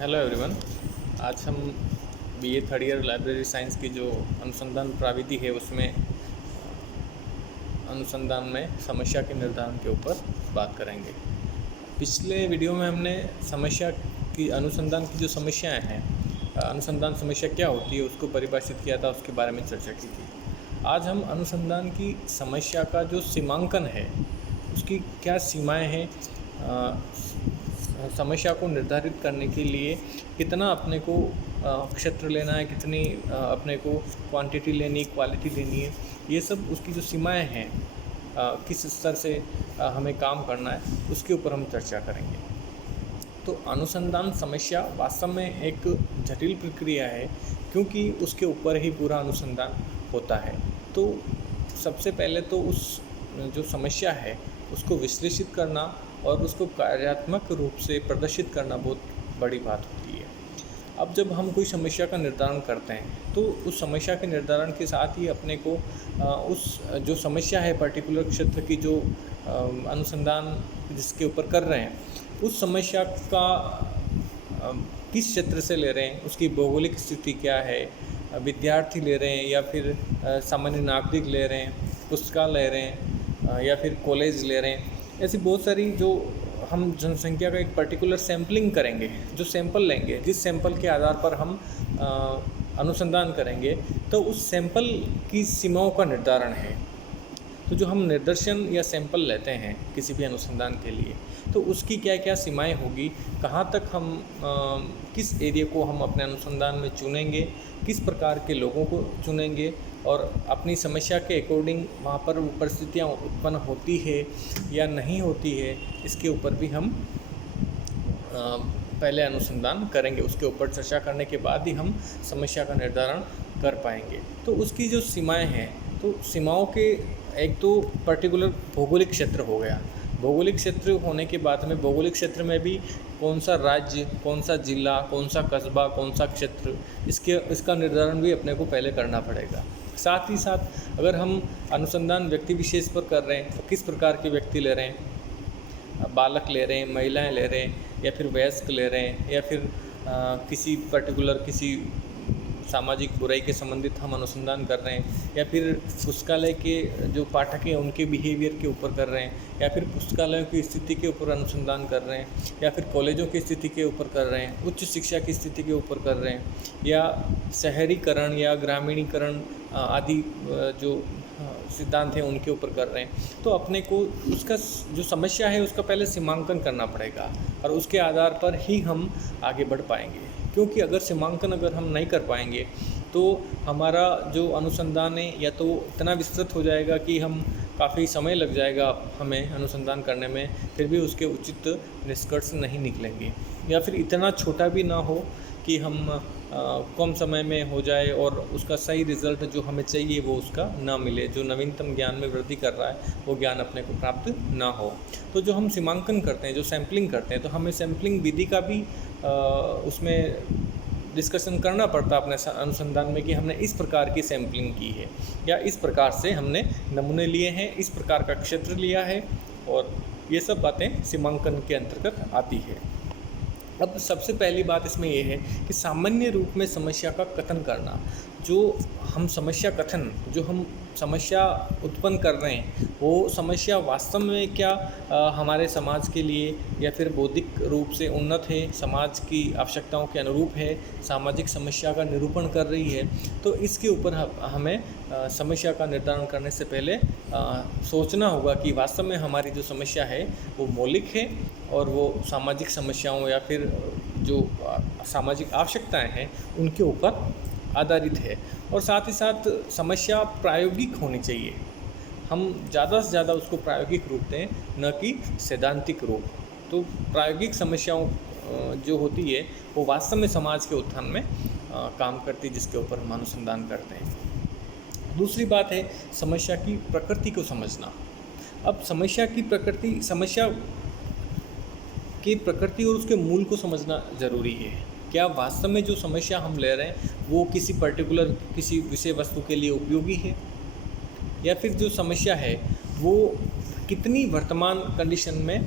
Hello everyone. आज हम BA third year library science की जो अनुसंधान प्रविधि है उसमें अनुसंधान में समस्या के निर्धारण के ऊपर बात करेंगे। पिछले वीडियो में हमने समस्या की अनुसंधान की जो समस्याएं हैं, अनुसंधान समस्या क्या होती है उसको परिभाषित किया था, उसके बारे में चर्चा की थी। आज हम अनुसंधान की समस्या का जो सीमांकन है उसकी क्या सीमाएं हैं, समस्या को निर्धारित करने के लिए कितना अपने को क्षेत्र लेना है, कितनी अपने को क्वांटिटी लेनी, क्वालिटी लेनी है, ये सब उसकी जो सीमाएं हैं, किस स्तर से हमें काम करना है, उसके ऊपर हम चर्चा करेंगे। तो अनुसंधान समस्या वास्तव में एक जटिल प्रक्रिया है, क्योंकि उसके ऊपर ही पूरा अनुसंधान होता है। तो सबसे पहले तो उस जो समस्या है उसको विश्लेषित करना और उसको कार्यात्मक रूप से प्रदर्शित करना बहुत बड़ी बात होती है। अब जब हम कोई समस्या का निर्धारण करते हैं तो उस समस्या के निर्धारण के साथ ही अपने को उस जो समस्या है पर्टिकुलर क्षेत्र की जो अनुसंधान जिसके ऊपर कर रहे हैं, उस समस्या का किस क्षेत्र से ले रहे हैं, उसकी भौगोलिक स्थिति क्या है, विद्यार्थी ले रहे हैं या फिर सामान्य नागरिक ले रहे हैं, पुस्तकालय ले रहे हैं या फिर कॉलेज ले रहे हैं, ऐसी बहुत सारी जो हम जनसंख्या का एक पर्टिकुलर सैम्पलिंग करेंगे, जो सैंपल लेंगे, जिस सैंपल के आधार पर हम अनुसंधान करेंगे, तो उस सैंपल की सीमाओं का निर्धारण है। तो जो हम निदर्शन या सैंपल लेते हैं किसी भी अनुसंधान के लिए, तो उसकी क्या क्या सीमाएं होगी, कहाँ तक हम किस एरिया को हम अपने अनुसंधान में चुनेंगे, किस प्रकार के लोगों को चुनेंगे और अपनी समस्या के अकॉर्डिंग वहाँ पर परिस्थितियाँ उत्पन्न होती है या नहीं होती है, इसके ऊपर भी हम पहले अनुसंधान करेंगे। उसके ऊपर चर्चा करने के बाद ही हम समस्या का निर्धारण कर पाएंगे। तो उसकी जो सीमाएं हैं, तो सीमाओं के एक तो पर्टिकुलर भौगोलिक क्षेत्र हो गया। भौगोलिक क्षेत्र होने के बाद में भौगोलिक क्षेत्र में भी कौन सा राज्य, कौन सा जिला, कौन सा कस्बा, कौन सा क्षेत्र, इसका निर्धारण भी अपने को पहले करना पड़ेगा। साथ ही साथ अगर हम अनुसंधान व्यक्ति विशेष पर कर रहे हैं तो किस प्रकार के व्यक्ति ले रहे हैं, बालक ले रहे हैं, महिलाएं ले रहे हैं या फिर वयस्क ले रहे हैं या फिर किसी पर्टिकुलर किसी सामाजिक बुराई के संबंधित हम अनुसंधान कर रहे हैं या फिर पुस्तकालय के जो पाठक हैं उनके बिहेवियर के ऊपर कर रहे हैं या फिर पुस्तकालयों की स्थिति के ऊपर अनुसंधान कर रहे हैं या फिर कॉलेजों की स्थिति के ऊपर कर रहे हैं, उच्च शिक्षा की स्थिति के ऊपर कर रहे हैं या शहरीकरण या ग्रामीणीकरण आदि जो सिद्धांत हैं उनके ऊपर कर रहे हैं। तो अपने को उसका जो समस्या है उसका पहले सीमांकन करना पड़ेगा और उसके आधार पर ही हम आगे बढ़ पाएंगे। क्योंकि अगर सीमांकन अगर हम नहीं कर पाएंगे तो हमारा जो अनुसंधान है या तो इतना विस्तृत हो जाएगा कि हम काफ़ी समय लग जाएगा हमें अनुसंधान करने में, फिर भी उसके उचित निष्कर्ष नहीं निकलेंगे, या फिर इतना छोटा भी ना हो कि हम कम समय में हो जाए और उसका सही रिज़ल्ट जो हमें चाहिए वो उसका ना मिले, जो नवीनतम ज्ञान में वृद्धि कर रहा है वो ज्ञान अपने को प्राप्त ना हो। तो जो हम सीमांकन करते हैं, जो सैम्पलिंग करते हैं, तो हमें सैम्पलिंग विधि का भी उसमें डिस्कशन करना पड़ता है अपने अनुसंधान में कि हमने इस प्रकार की सैम्पलिंग की है या इस प्रकार से हमने नमूने लिए हैं, इस प्रकार का क्षेत्र लिया है, और ये सब बातें सीमांकन के अंतर्गत आती है। अब सबसे पहली बात इसमें यह है कि सामान्य रूप में समस्या का कथन करना। जो हम समस्या कथन, जो हम समस्या उत्पन्न कर रहे हैं, वो समस्या वास्तव में क्या हमारे समाज के लिए या फिर बौद्धिक रूप से उन्नत है, समाज की आवश्यकताओं के अनुरूप है, सामाजिक समस्या का निरूपण कर रही है, तो इसके ऊपर हमें समस्या का निर्धारण करने से पहले सोचना होगा कि वास्तव में हमारी जो समस्या है वो मौलिक है और वो सामाजिक समस्याओं या फिर जो सामाजिक आवश्यकताएं हैं उनके ऊपर आधारित है। और साथ ही साथ समस्या प्रायोगिक होनी चाहिए, हम ज़्यादा से ज़्यादा उसको प्रायोगिक रूप दें, न कि सैद्धांतिक रूप। तो प्रायोगिक समस्याओं जो होती है वो वास्तव में समाज के उत्थान में काम करती है, जिसके ऊपर हम अनुसंधान करते हैं। दूसरी बात है समस्या की प्रकृति को समझना। अब समस्या की प्रकृति, समस्या की प्रकृति और उसके मूल को समझना ज़रूरी है। क्या वास्तव में जो समस्या हम ले रहे हैं वो किसी पर्टिकुलर किसी विषय वस्तु के लिए उपयोगी है, या फिर जो समस्या है वो कितनी वर्तमान कंडीशन में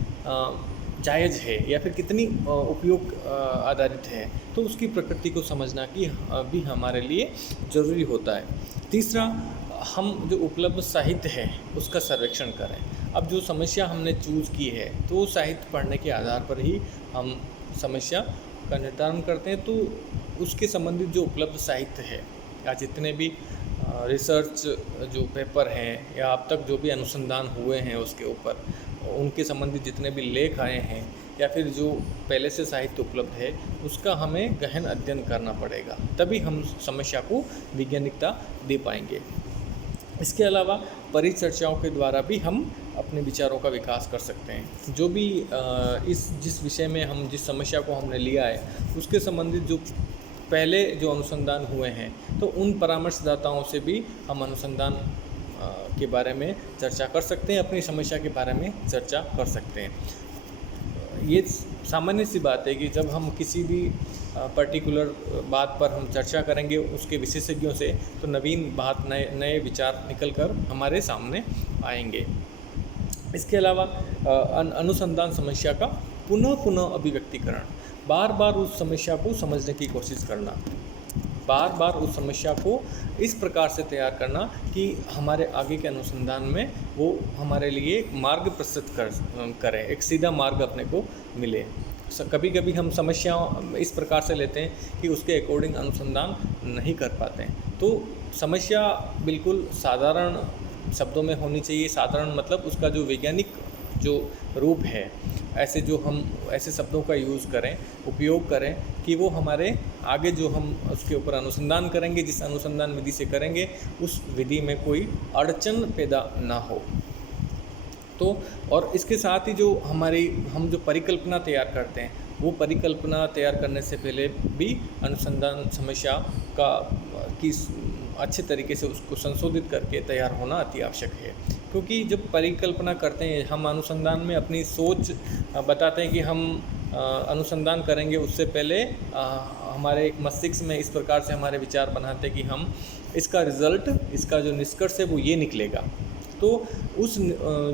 जायज़ है या फिर कितनी उपयोग आधारित है, तो उसकी प्रकृति को समझना कि भी हमारे लिए ज़रूरी होता है। तीसरा, हम जो उपलब्ध साहित्य है उसका सर्वेक्षण करें। अब जो समस्या हमने चूज़ की है तो वो साहित्य पढ़ने के आधार पर ही हम समस्या का निर्धारण करते हैं। तो उसके संबंधित जो उपलब्ध साहित्य है या जितने भी रिसर्च जो पेपर हैं या अब तक जो भी अनुसंधान हुए हैं उसके ऊपर, उनके संबंधित जितने भी लेख आए हैं या फिर जो पहले से साहित्य उपलब्ध है उसका हमें गहन अध्ययन करना पड़ेगा, तभी हम समस्या को वैज्ञानिकता दे पाएंगे। इसके अलावा परिचर्चाओं के द्वारा भी हम अपने विचारों का विकास कर सकते हैं। जो भी जिस विषय में हम जिस समस्या को हमने लिया है उसके संबंधित जो पहले जो अनुसंधान हुए हैं, तो उन परामर्शदाताओं से भी हम अनुसंधान के बारे में चर्चा कर सकते हैं, अपनी समस्या के बारे में चर्चा कर सकते हैं। ये सामान्य सी बात है कि जब हम किसी भी पर्टिकुलर बात पर हम चर्चा करेंगे उसके विशेषज्ञों से, तो नवीन बात, नए विचार निकल कर हमारे सामने आएंगे। इसके अलावा अनुसंधान समस्या का पुनः अभिव्यक्तिकरण, बार बार उस समस्या को समझने की कोशिश करना, बार बार उस समस्या को इस प्रकार से तैयार करना कि हमारे आगे के अनुसंधान में वो हमारे लिए एक मार्ग प्रस्तुत करें, एक सीधा मार्ग अपने को मिले। कभी कभी हम समस्या इस प्रकार से लेते हैं कि उसके अकॉर्डिंग अनुसंधान नहीं कर पाते हैं। तो समस्या बिल्कुल साधारण शब्दों में होनी चाहिए। साधारण मतलब उसका जो वैज्ञानिक जो रूप है, ऐसे शब्दों का यूज़ करें, उपयोग करें कि वो हमारे आगे जो हम उसके ऊपर अनुसंधान करेंगे, जिस अनुसंधान विधि से करेंगे, उस विधि में कोई अड़चन पैदा ना हो। तो और इसके साथ ही हम जो परिकल्पना तैयार करते हैं, वो परिकल्पना तैयार करने से पहले भी अनुसंधान समस्या की अच्छे तरीके से उसको संशोधित करके तैयार होना अति आवश्यक है। क्योंकि जब परिकल्पना करते हैं, हम अनुसंधान में अपनी सोच बताते हैं कि हम अनुसंधान करेंगे, उससे पहले हमारे एक मस्तिष्क में इस प्रकार से हमारे विचार बनाते हैं कि हम इसका रिज़ल्ट, इसका जो निष्कर्ष है वो ये निकलेगा। तो उस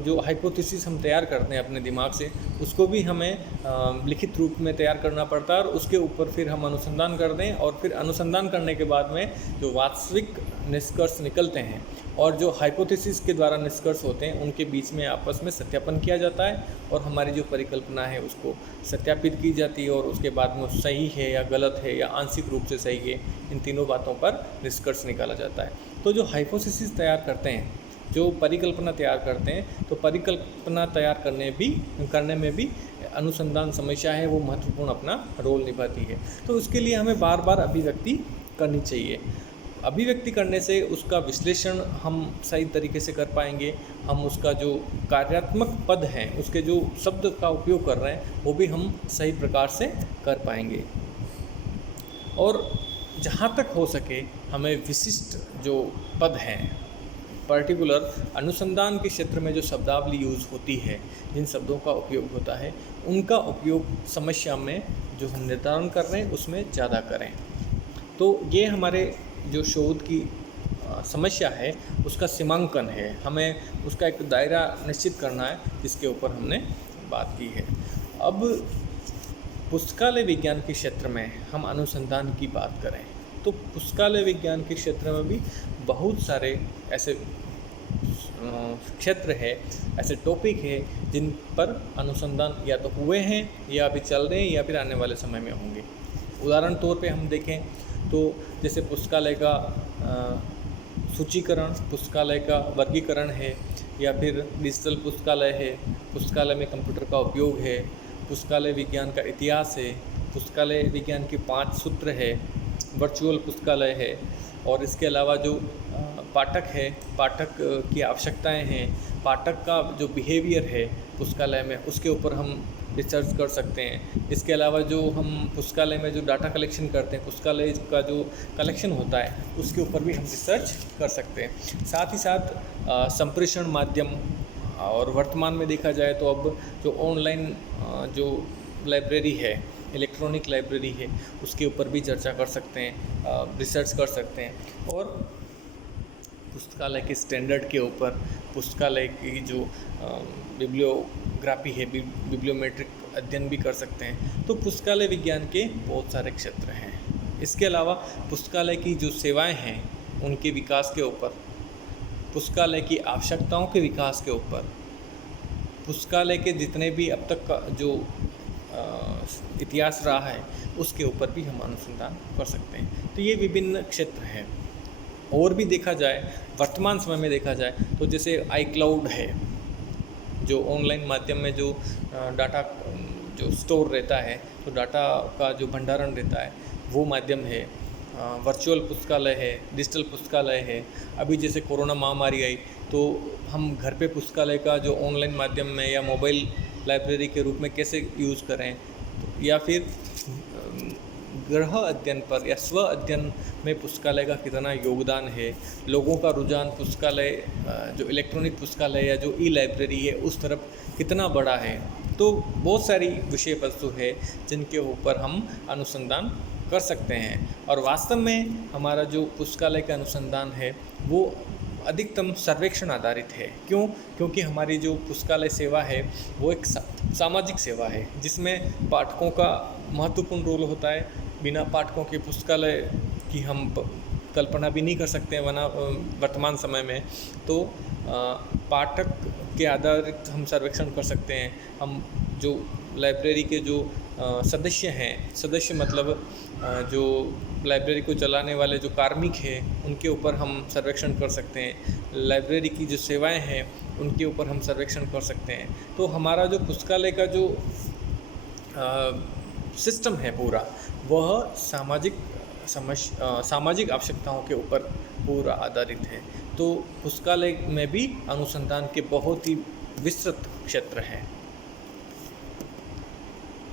जो हाइपोथेसिस हम तैयार करते हैं अपने दिमाग से, उसको भी हमें लिखित रूप में तैयार करना पड़ता है और उसके ऊपर फिर हम अनुसंधान करते हैं। और फिर अनुसंधान करने के बाद में जो वास्तविक निष्कर्ष निकलते हैं और जो हाइपोथेसिस के द्वारा निष्कर्ष होते हैं, उनके बीच में आपस में सत्यापन किया जाता है और हमारी जो परिकल्पना है उसको सत्यापित की जाती है और उसके बाद में सही है या गलत है या आंशिक रूप से सही है, इन तीनों बातों पर निष्कर्ष निकाला जाता है। तो जो हाइपोथेसिस तैयार करते हैं, जो परिकल्पना तैयार करते हैं, तो परिकल्पना तैयार करने में भी अनुसंधान समस्या है वो महत्वपूर्ण अपना रोल निभाती है। तो उसके लिए हमें बार बार अभिव्यक्ति करनी चाहिए। अभिव्यक्ति करने से उसका विश्लेषण हम सही तरीके से कर पाएंगे। हम उसका जो कार्यात्मक पद हैं, उसके जो शब्द का उपयोग कर रहे हैं, वो भी हम सही प्रकार से कर पाएंगे। और जहाँ तक हो सके हमें विशिष्ट जो पद हैं, पर्टिकुलर अनुसंधान के क्षेत्र में जो शब्दावली यूज़ होती है, जिन शब्दों का उपयोग होता है, उनका उपयोग समस्या में जो हम निर्धारण कर रहे हैं उसमें ज़्यादा करें। तो ये हमारे जो शोध की समस्या है उसका सीमांकन है, हमें उसका एक दायरा निश्चित करना है जिसके ऊपर हमने बात की है। अब पुस्तकालय विज्ञान के क्षेत्र में हम अनुसंधान की बात करें तो पुस्तकालय विज्ञान के क्षेत्र में भी बहुत सारे ऐसे क्षेत्र है, ऐसे टॉपिक है जिन पर अनुसंधान या तो हुए हैं या अभी चल रहे हैं या फिर आने वाले समय में होंगे। उदाहरण तौर पे हम देखें तो जैसे पुस्तकालय का सूचीकरण, पुस्तकालय का वर्गीकरण है, या फिर डिजिटल पुस्तकालय है, पुस्तकालय में कंप्यूटर का उपयोग है, पुस्तकालय विज्ञान का इतिहास है, पुस्तकालय विज्ञान के 5 सूत्र है, वर्चुअल पुस्तकालय है, और इसके अलावा जो पाठक है, पाठक की आवश्यकताएं हैं, पाठक का जो बिहेवियर है पुस्तकालय में, उसके ऊपर हम रिसर्च कर सकते हैं। इसके अलावा जो हम पुस्तकालय में जो डाटा कलेक्शन करते हैं, पुस्तकालय का जो कलेक्शन होता है, उसके ऊपर भी हम रिसर्च कर सकते हैं। साथ ही साथ संप्रेषण माध्यम, और वर्तमान में देखा जाए तो अब जो ऑनलाइन जो लाइब्रेरी है, इलेक्ट्रॉनिक लाइब्रेरी है, उसके ऊपर भी चर्चा कर सकते हैं, रिसर्च कर सकते हैं। और पुस्तकालय के स्टैंडर्ड के ऊपर, पुस्तकालय की जो बिब्लियोग्राफी है, बिब्लियोमेट्रिक अध्ययन भी कर सकते हैं। तो पुस्तकालय विज्ञान के बहुत सारे क्षेत्र हैं। इसके अलावा पुस्तकालय की जो सेवाएं हैं उनके विकास के ऊपर, पुस्तकालय की आवश्यकताओं के विकास के ऊपर, पुस्तकालय के जितने भी अब तक का जो इतिहास रहा है उसके ऊपर भी हम अनुसंधान कर सकते हैं। तो ये विभिन्न क्षेत्र हैं। और भी देखा जाए, वर्तमान समय में देखा जाए तो जैसे iCloud है, जो ऑनलाइन माध्यम में जो डाटा जो स्टोर रहता है, तो डाटा का जो भंडारण रहता है वो माध्यम है। वर्चुअल पुस्तकालय है, डिजिटल पुस्तकालय है। अभी जैसे कोरोना महामारी आई तो हम घर पे पुस्तकालय का जो ऑनलाइन माध्यम में या मोबाइल लाइब्रेरी के रूप में कैसे यूज़ करें, या फिर गृह अध्ययन पर या स्व अध्ययन में पुस्तकालय का कितना योगदान है, लोगों का रुझान पुस्तकालय जो इलेक्ट्रॉनिक पुस्तकालय या जो ई लाइब्रेरी है उस तरफ कितना बड़ा है। तो बहुत सारी विषय वस्तु है जिनके ऊपर हम अनुसंधान कर सकते हैं। और वास्तव में हमारा जो पुस्तकालय का अनुसंधान है वो अधिकतम सर्वेक्षण आधारित है। क्यों? क्योंकि हमारी जो पुस्तकालय सेवा है वो एक सामाजिक सेवा है जिसमें पाठकों का महत्वपूर्ण रोल होता है। बिना पाठकों के पुस्तकालय की हम कल्पना भी नहीं कर सकते हैं वरना वर्तमान समय में। तो पाठक के आधारित हम सर्वेक्षण कर सकते हैं। हम जो लाइब्रेरी के जो सदस्य हैं, सदस्य मतलब जो लाइब्रेरी को चलाने वाले जो कार्मिक हैं उनके ऊपर हम सर्वेक्षण कर सकते हैं। लाइब्रेरी की जो सेवाएं हैं उनके ऊपर हम सर्वेक्षण कर सकते हैं। तो हमारा जो पुस्तकालय का जो सिस्टम है पूरा, वह सामाजिक आवश्यकताओं के ऊपर पूरा आधारित है। तो पुस्तकालय में भी अनुसंधान के बहुत ही विस्तृत क्षेत्र हैं।